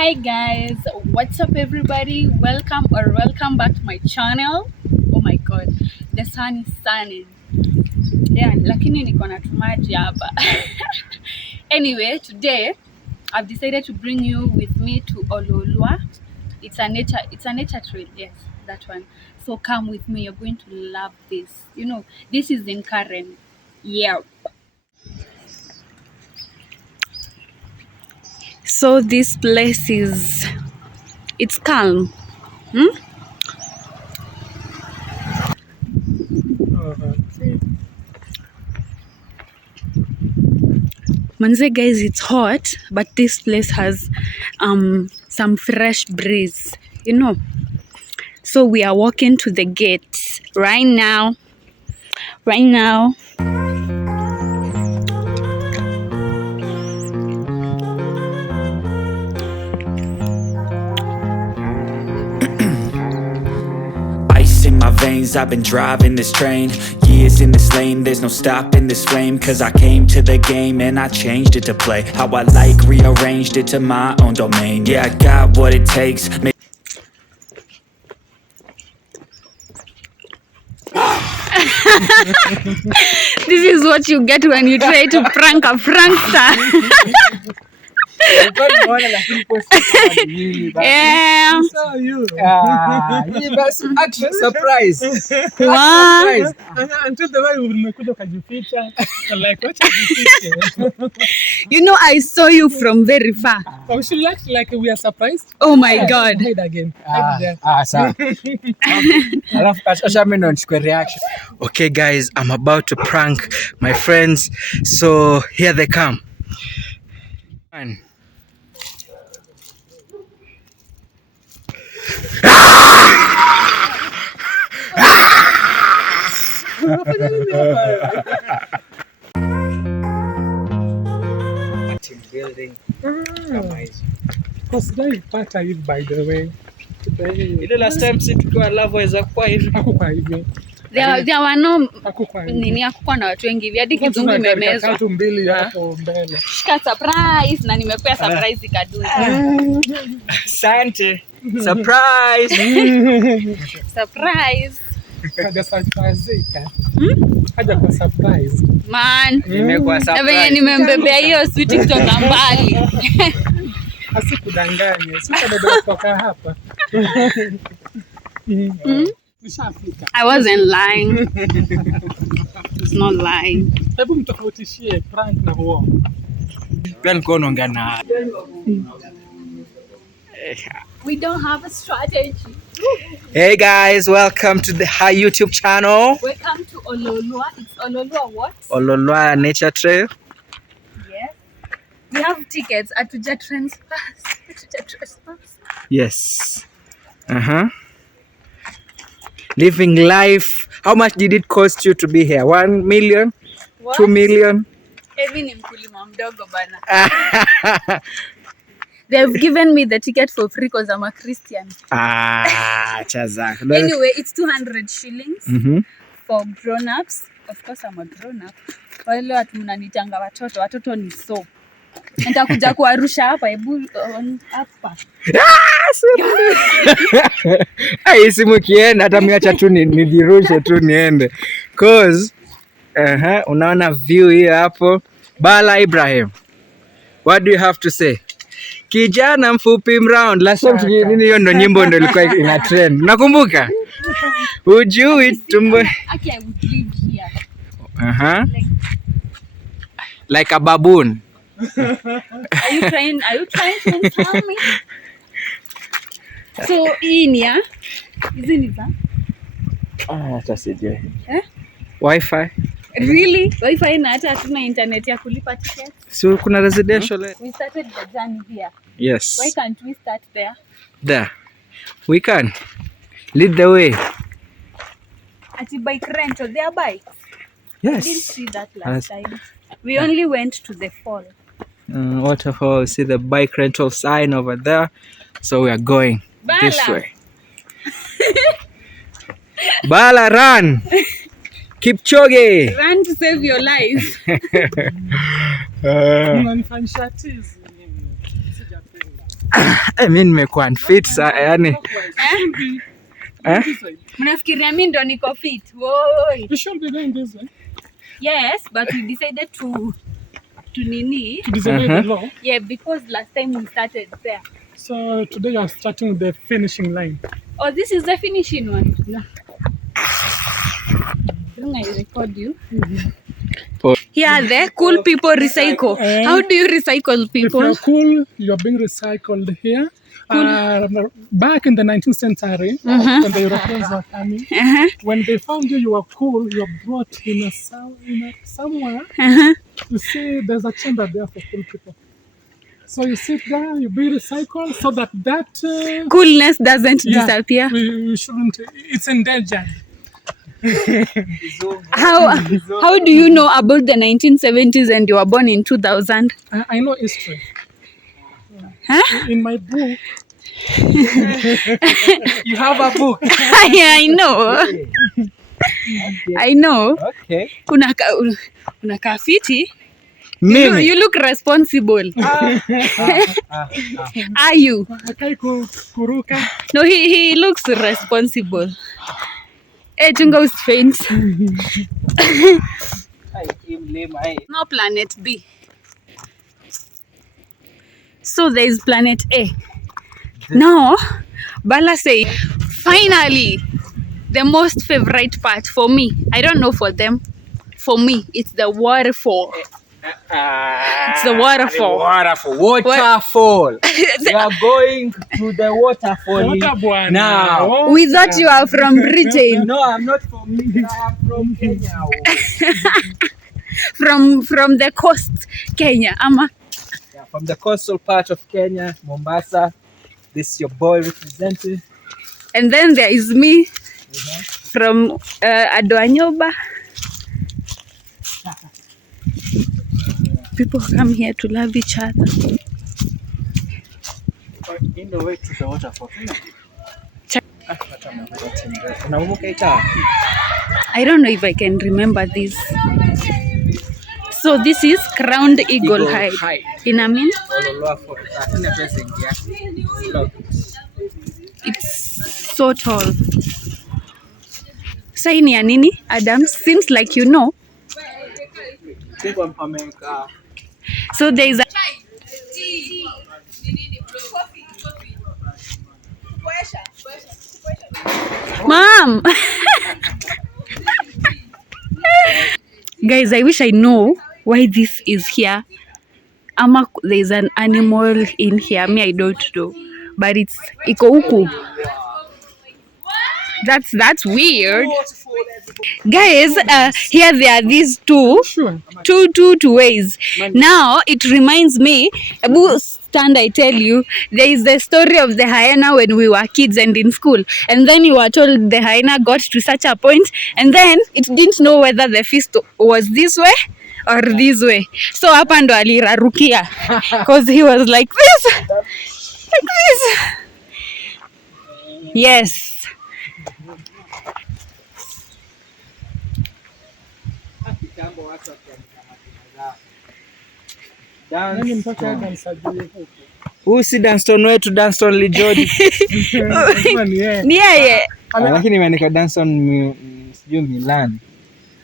Hi guys, what's up everybody? Welcome back to my channel. Oh my god, the sun is sunning. Yeah, lakini niko na tumaji hapa. Anyway, today I've decided to bring you with me to Ololua. It's a nature trail, yes, that one. So come with me, you're going to love this. You know, this is in Karen. Yeah. So this place it's calm. Manze guys, it's hot, but this place has some fresh breeze, you know. So we are walking to the gate right now. Ice in my veins, I've been driving this train. Years in this lane, there's no stopping this flame. Cause I came to the game and I changed it to play how I like, rearranged it to my own domain. Yeah, I got what it takes. This is what you get when you try to prank a prankster. Yeah. Action surprise. Wow. Until the way umekuja ukajificha. Like what You know, I saw you from very far. we should like we are surprised. Oh my god. Hide again. Sawa. Alafu acha mimi ndo nichukue reaction. Okay guys, I'm about to prank my friends. So here they come. One. Team building. Because they pata hivi by the way. Ile last time si tukiwa love waweza kuwa hivi. Hakukuwa hivyo. There were no Hakukuwa hivyo. nini, hakukuwa na watu wengi hivi hadi kizungu imemezwa. Tatu mbili hapo mbele. Shika surprise na nimepea surprise ikadui. Asante. Surprise. Surprise. Kaja surprise. Haja kwa surprise. Man. Nimekuwa Na venye surprise. nimembebea hiyo sweet kutoka mbali. Asikudanganye. Sio bado kutoka hapa. Nishafika. I wasn't lying. It's not lying. Hebu mtofautishie prank na uongo. Pia nilikuwa naongea na We don't have a strategy. Hey guys, welcome to the High YouTube channel. Welcome to Ololua. It's Ololua what? Ololua Nature Trail. Yes. We have tickets at Tuja Transpass. Yes. Living life. How much did it cost you to be here? 1 million? What? 2 million? Evi ni mkulima mdogo bana. They've given me the ticket for free because I'm a Christian. Chaza. Anyway, it's 200 shillings for grown-ups. Of course, I'm a grown-up. Wale watu mnanitanga watoto ni so. Nitakuja kuarusha hapa, hebu hapa. Ai, simu kienda hata miacha tu nijirushe tu niende. Cause unaona view hiyo hapo. Bala Ibrahim. What do you have to say? Kijana mfupi mround. Last time nini hiyo ndo nyimbo ndo ilikuwa ina trend. Unakumbuka? Ujui tumbo. Okay, I would live here. Like a baboon. Are you trying to insult me? So hizi ni za? Hata sijui. Eh? Wi-Fi. Really? Wi-Fi na hata hatuna internet ya kulipa ticket. So kuna residential. We started the journey here. Yes. Why can't we start there? There. We can. Lead the way. At the bike rental, their bikes. Yes. I didn't see that last time. We only went to the fall. Waterfall. See the bike rental sign over there. So we are going this way. Bala, run! Kipchoge! Run to save your life. Mimi nimekuwa unfit yani. Mnafikiria mimi ndo niko fit? Woi. We should be going this way. Yes, but we decided to nini? To disobey the law. Yeah, because last time we started there. So today you are starting with the finishing line. Oh, this is the finishing one. No. Don't I record you? Here, the cool people recycle. How do you recycle people? If you're cool, you're being recycled here. Back in the 19th century, when the Europeans were coming, when they found you were cool, you were brought in somewhere. You see, there's a chamber there for cool people. So you sit there, you be recycled, so that coolness doesn't disappear. We shouldn't. It's endangered. How do you know about the 1970s and you were born in 2000? I know history. Huh? In my book. You have a book. Yeah, I know. Okay. I know. Okay. Unakaa fiti. Mimi. You look responsible. Are you? Akai kuruka. No, he looks responsible. Hey, Tunga was faint. No, planet B. So there is planet A. Now, Bala say, finally, the most favorite part for me. I don't know for them. For me, it's the waterfall. It's the waterfall. Waterfall. We are going to the waterfall now. We thought you are from Britain. No, I'm not from Britain. I am from Kenya. From the coast, Kenya. Yeah, from the coastal part of Kenya, Mombasa. This is your boy representing. And then there is me from Adoanyoba. People come here to love each other. In the way to the waterfall. I don't know if I can remember this. So this is Crowned Eagle Height. Inamin? It's so tall. Saini ya nini? Adams, seems like you know. So there is a Mom. Guys, I wish I know why this is here. Ama there is an animal in here. Me, I don't know. But it's iko huku. That's weird. Guys, here there are these two ways. Now it reminds me, Abu stand, I tell you, there is the story of the hyena when we were kids and in school, and then you were told the hyena got to such a point, and then it didn't know whether the feast was this way or this way. So hapa ndo alirarukia because he was like this, like this. Yes. Huyu si Danston wetu, Danston Lijodi. Ni yeye. Lakini imeandika Danston sijui Milan.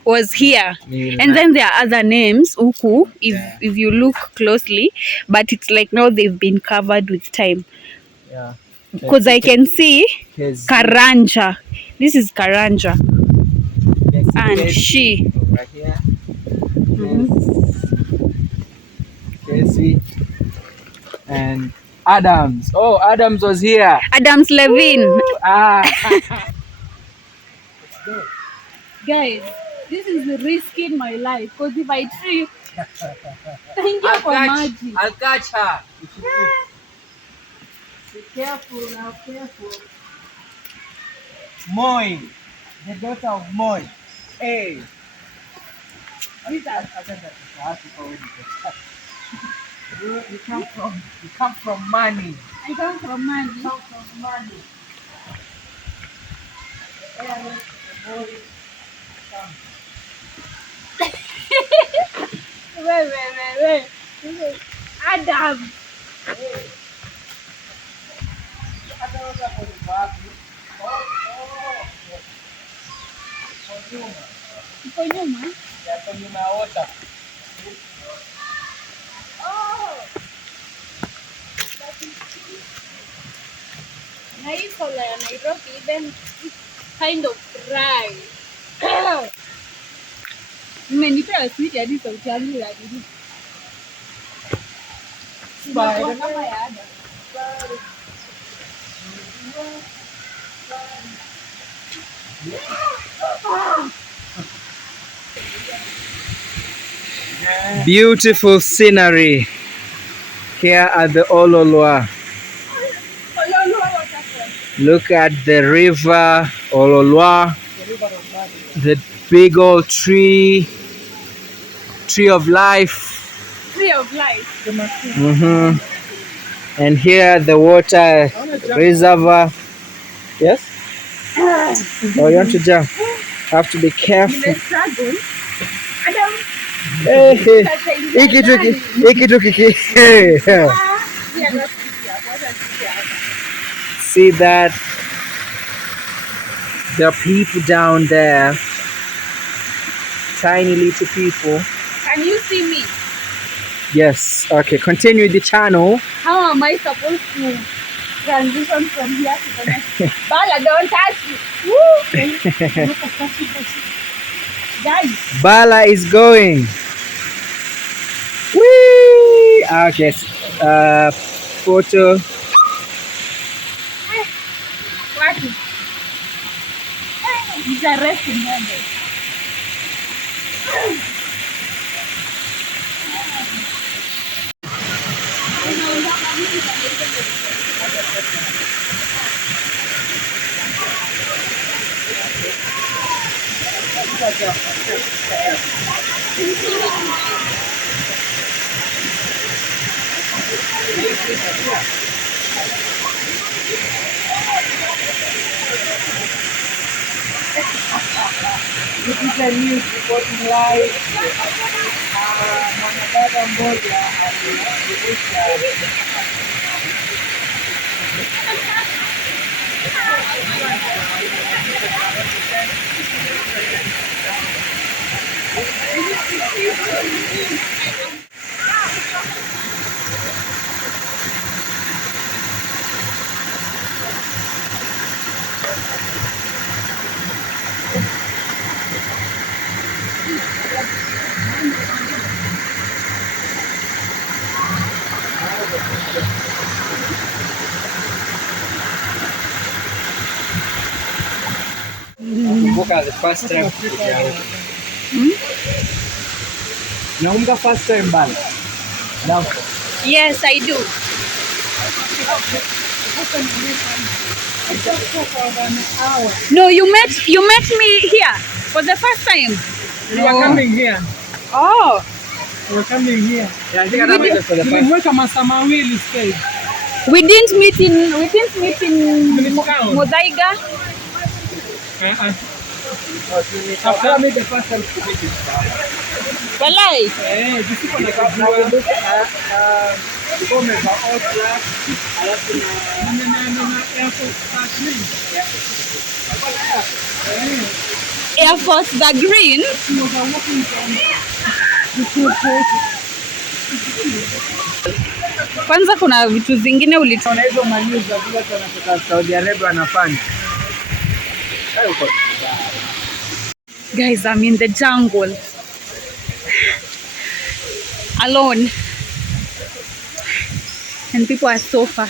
Was here. Milan. And then there are other names huku if you look closely, but it's like now they've been covered with time. Yeah. Because I can see Karanja. This is Karanja. And she. Right here. Casey. And Adams. Oh, Adams was here. Adams Levine. Guys, this is risking my life because if I trip, thank you for magic. I'll catch her. Be careful now, careful. Moi, the daughter of Moi. Hey. You come from money. I come from money. You come from money. Wait. Adam. Iko nyuma. Hapo nyuma ya water. Na hii sola ya Nairobi then kind of dry. Imenipea sweet hadi sauti yangu ya didi. Spider kama ya ada. Beautiful scenery here at the Ololua. Ololua waterfall. Look at the river Ololua, the big old tree of life. Tree of life. And here the water reservoir. Yes? Oh, you want to jump? Have to be careful. Struggle. Adam. See that? There are people down there. Tiny little people. Can you see me? Yes. Okay, continue the channel. How am I supposed to transition from here to the next? Bala, don't touch me. Woo! Guys. Bala is going. Whee! Okay. Photo. What is? These are resting members. This is a news reporting live. Mwanadada mmoja aliangusha Nakumbuka the first time. Nakumbuka first time Bala. Now. Yes, I do. No, you met me here for the first time. You were coming here. Oh. You were coming here. Yeah, I think I remember for the first. Tulimweka masaa mawili stay. We didn't meet in Muthaiga. After me the first time to meet you. Walai. This is like Come za all class, alafu na Air Force Air Force Green. the green. Kwanza kuna vitu zingine Unaona hizo manyuzi za watu wanatoka Saudi Arabia wanafanya. Guys, I'm in the jungle alone and people are so far.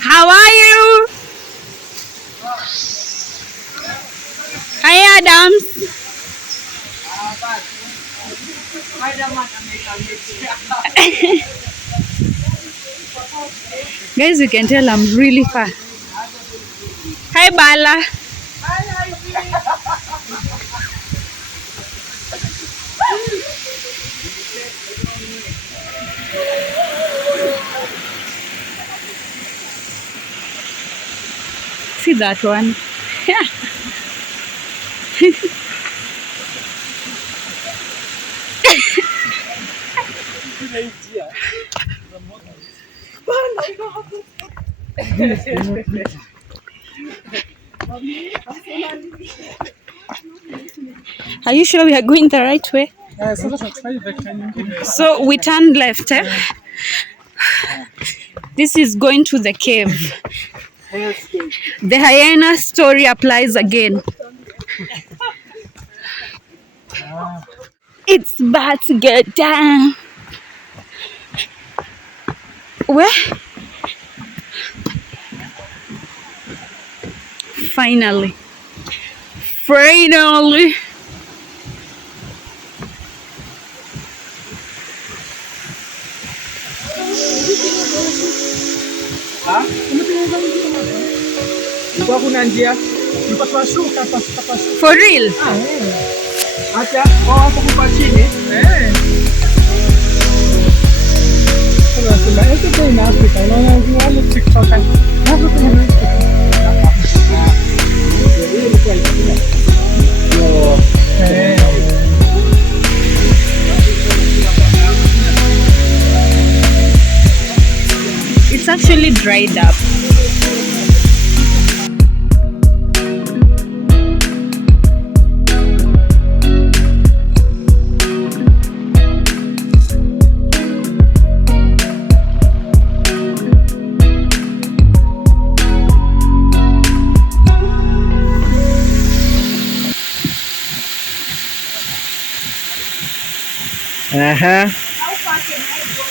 How are you? Hi, Adams. Guys, you can tell I'm really far. Hi, Bala. See that one? Yeah. Are you sure we are going the right way? So we turn left, eh? This is going to the cave. The hyena story applies again. It's about to get down. Where? Finally. Finally. Kuna njia For real? acha hapo kwa chini everything in Africa, you know, all the TikTok and everything is It's actually dried up. How far can I go?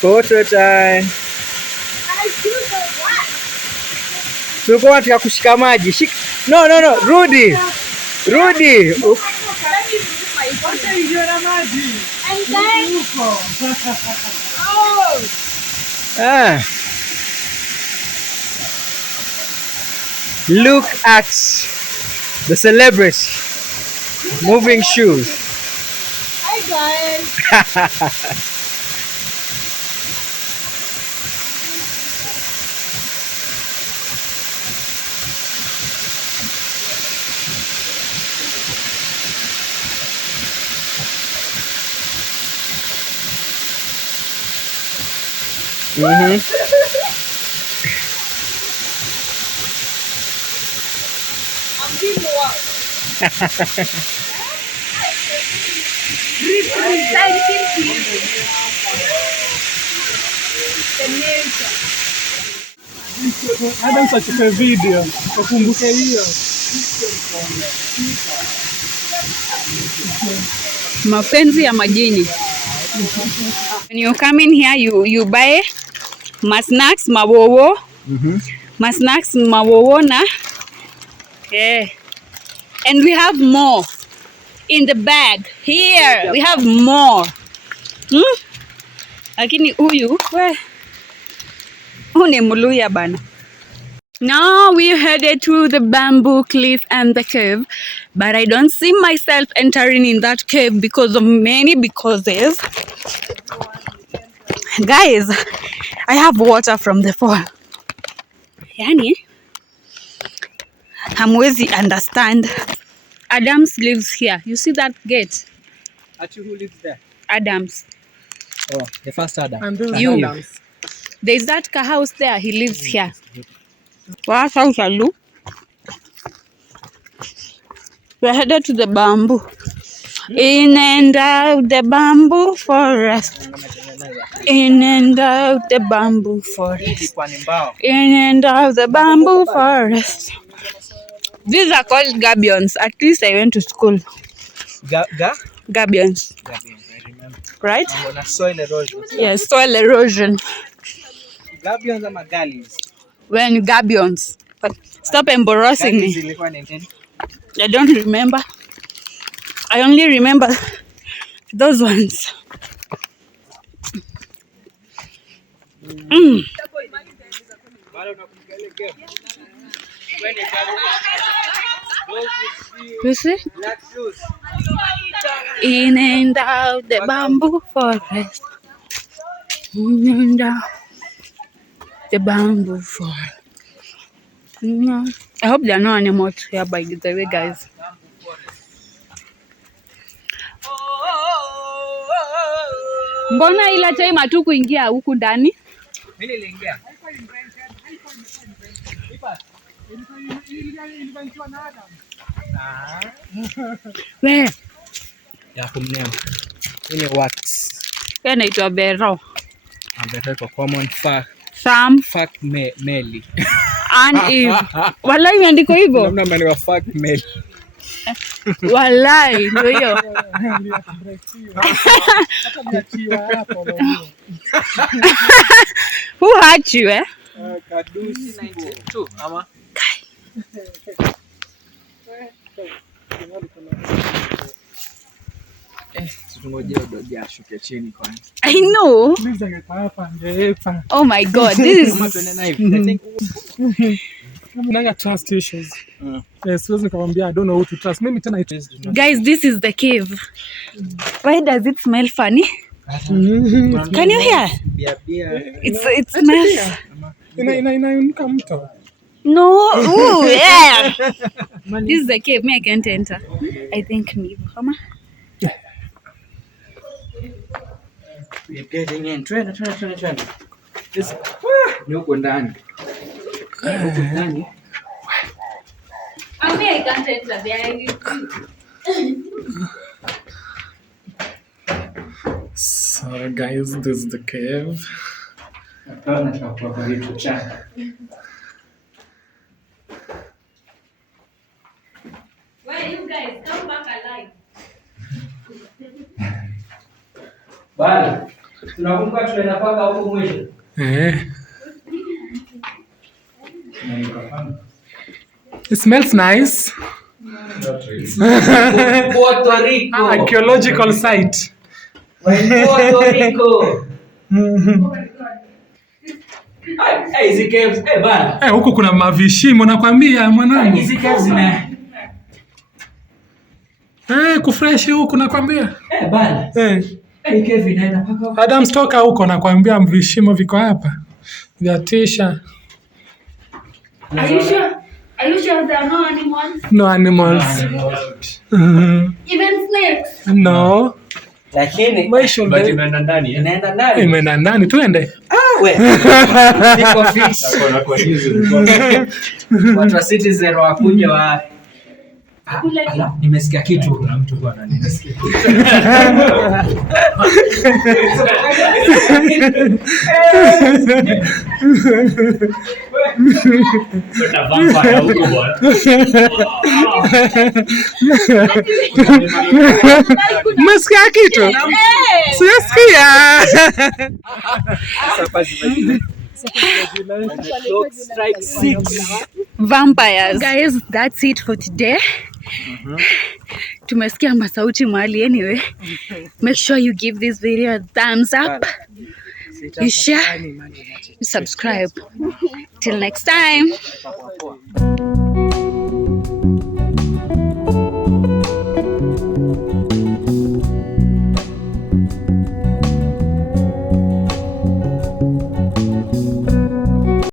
Photo time. Tulikuwa tunataka kushika maji. No, rudi. And then Look at the celebrity moving shoes. Hi guys. Adam sachukue video ukumbuke hiyo. Mapenzi ya majini. When you come in here, you buy masnacks, mawowo. Masnacks, mawowo na. Yeah. And we have more in the bag. Here, we have more. Lakini huyu, ni Muluya bana. Now we headed to the bamboo cliff and the cave, but I don't see myself entering in that cave because of many causes. Guys, I have water from the fall. Yani, hamwezi understand. Adams lives here. You see that gate? Actually, who lives there? Adams. Oh, the first Adam. And those You. Adams. There's that house there. He lives here. What house are you? We're headed to the bamboo. In and out the bamboo forest. In and out the bamboo forest. In and out the bamboo forest. These are called gabions. At least I went to school. Gabions. I remember. Right? On soil erosion. Yes, soil erosion. Gabions are galleys. When gabions. But stop embarrassing me. I don't remember. I only remember those ones. You see? In and out the bamboo forest. In and out the bamboo forest. I hope there are no animals here by the way, guys. Mbona ila time hatu kuingia huku ndani? Mimi niliingia. We, Ya kumnema. Ini what? yeye anaitwa Bero. Ambaye kwa common Sam Meli. and Eve. Walai imeandikwa hivyo? Namna mani wa fuck Meli. Walai ndio hiyo. Who hurt you, eh? Kadusi 92 ama? Tungoje udoja ashuke chini kwanza. I know. Oh my God, this is Nanga trust issues. Yes, siwezi kumwambia I don't know who to trust. Mimi tena guys, this is the cave. Why does it smell funny? Can you hear? It smells. Inanuka mto. No. Ooh, yeah. This is the cave. Me, I can't enter. I think me. Come on. We're getting in. Twende. This ni huko ndani. Huko ndani. I mean, I can't enter there. So guys, this is the cave. Where you guys? Come back alive. Bali. Tunakumbuka tunaenda paka huko mwisho. It smells nice. Puerto Rico. Archaeological site. Puerto Rico. Hey, hizi caves, bana. Huku kuna mavishimo nakwambia mwanangu. Hizi caves zina kufresh huku nakwambia. Bana. Hii cave inaenda paka huko. Adam stoka huko nakwambia vishimo viko hapa. Vya tisha. Are you sure? Are you sure there are no animals? No animals. Even snakes? No. Lakini imeenda ndani. Inaenda ndani. Imeenda ndani tuende. Niko fix. Watu wa Citizen wakuja wa nimesikia kitu. Kuna mtu bwana nimesikia. Vampire huko bwana. Umesikia kitu? Siyasikia. Vampires. Guys, that's it for today. Tumesikia masauti mahali anyway. Make sure you give this video a thumbs up. You share. You subscribe. Till next time.